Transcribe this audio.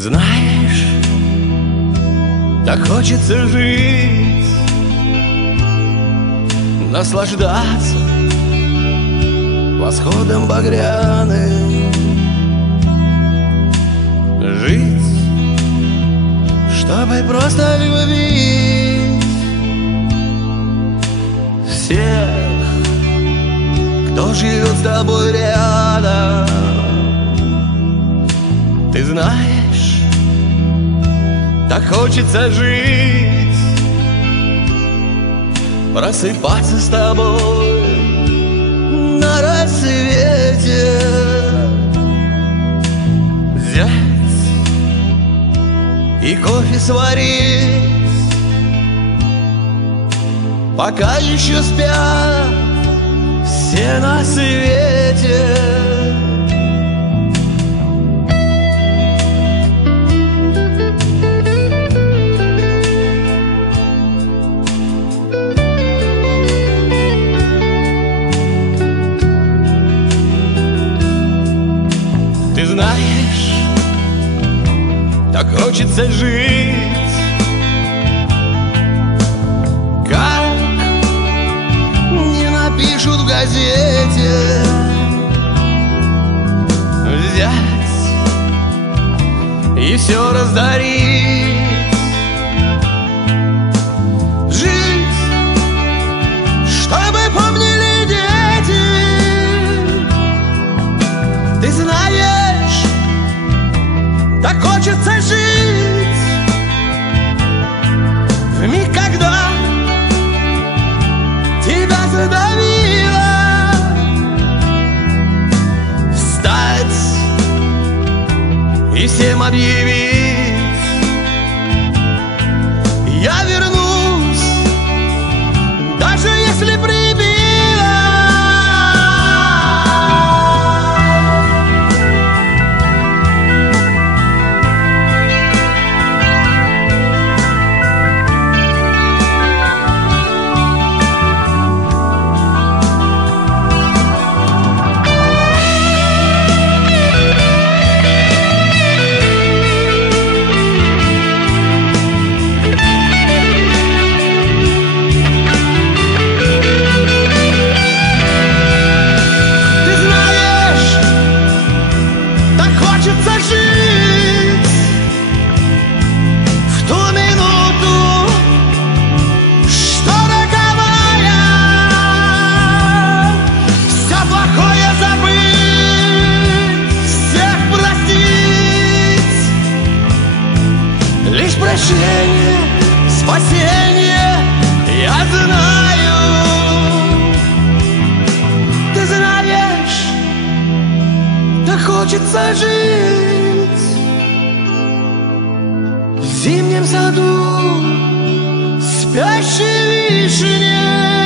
знаешь, так хочется жить, наслаждаться восходом багряным, жить, чтобы просто любить всех, кто живет с тобой рядом. Ты знаешь, так хочется жить, просыпаться с тобой на рассвете, взять и кофе сварить, пока еще спят все на свете. Ты знаешь, так хочется жить, как не напишут в газете, взять и все раздарить, жить, чтобы помнили дети. Ты знаешь, так хочется жить в миг, когда тебя задавило, встать и всем объявить: я вернусь, даже если прибило. Лишь прощение, спасение, я знаю. Ты знаешь, так хочется жить в зимнем саду спящей вишни.